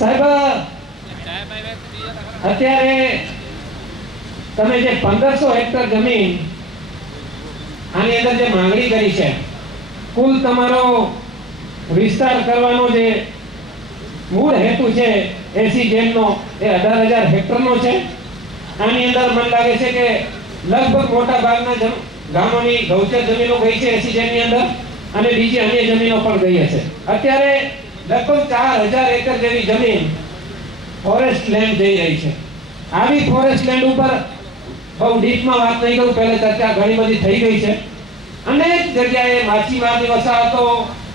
સાહેબ અત્યારે તમે જે 1500 હેક્ટર જમીન આની અંદર જે માંગણી કરી છે, કુલ તમારો વિસ્તાર કરવાનો જે મૂળ હેતુ છે 80 જેટનો એ 18,000 હેક્ટરનો છે. આની અંદર મને લાગે છે કે લગભગ મોટા ભાગના ગામોની ગૌચર જમીનો ગઈ છે 80 જેટની અંદર, અને બીજી અન્ય જમીનો પણ ગઈ છે. અત્યારે લગભગ 4000 એકર જેવી જમીન ફોરેસ્ટ લેન્ડ જઈ રહી છે. આવી ફોરેસ્ટ લેન્ડ ઉપર બહુ ડીપમાં વાત નહીં કરું, પહેલા ચર્ચા ઘણી બધી થઈ ગઈ છે. અનેક જગ્યાએ માછીમારની વસાહતો,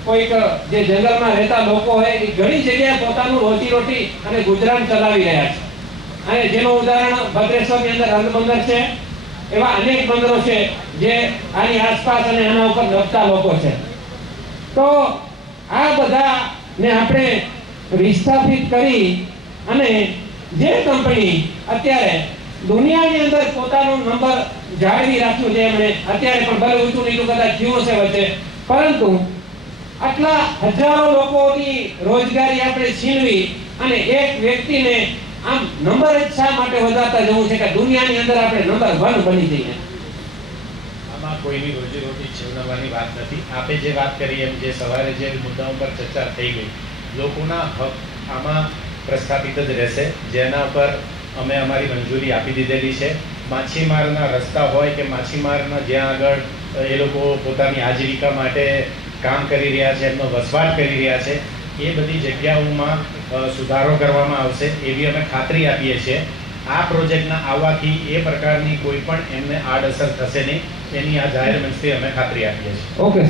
કોઈક જે જંગલમાં રહેતા લોકો હોય એ ઘણી જગ્યાએ પોતાનું રોજી અને ગુજરાન ચલાવી રહ્યા છે. અને જેનું ઉદાહરણ ભદ્રેશ્વરની અંદર રંગબંદર છે, એવા અનેક બંદરો છે જે આની આસપાસ અને આના ઉપર નભતા લોકો છે. તો આ બધાને આપણે વિસ્થાપિત કરી અને જે કંપની અત્યારે દુનિયાની અંદર પોતાનો નંબર જાળવી રાખ્યો છે, એમણે અત્યારે પણ ભલે ઊંચું નીચું કદાચ થયું છે વચ્ચે, પરંતુ આટલા હજારો લોકોની રોજગારી આપણે છીનવી અને એક વ્યક્તિને આમ નંબર જ શા માટે વધારતા જવું છે કે દુનિયાની અંદર આપણે નંબર 1 બની જઈએ? આમાં કોઈની રોજીરોટી છીનવવાની વાત નથી. આપે જે વાત કરી એમ જે સવારે જે મુદ્દાઓ પર ચર્ચા થઈ ગઈ, લોકોના હક આમાં પ્રસ્થાપિત જ રહેશે, જેના ઉપર અમે અમારી મંજૂરી આપી દીધેલી છે. માછીમારના રસ્તા હોય કે માછીમારના જ્યાં આગળ એ લોકો પોતાની આજીવિકા માટે કામ કરી રહ્યા છે, એમનો વસવાટ કરી રહ્યા છે, એ બધી જગ્યાઓમાં સુધારો કરવામાં આવશે એવી અમે ખાતરી આપીએ છીએ. આ પ્રોજેક્ટના આવવાથી એ પ્રકારની કોઈ પણ એમને આડઅસર થશે નહીં, એની આ જાહેર મંચથી અમે ખાતરી આપીએ છીએ. ઓકે.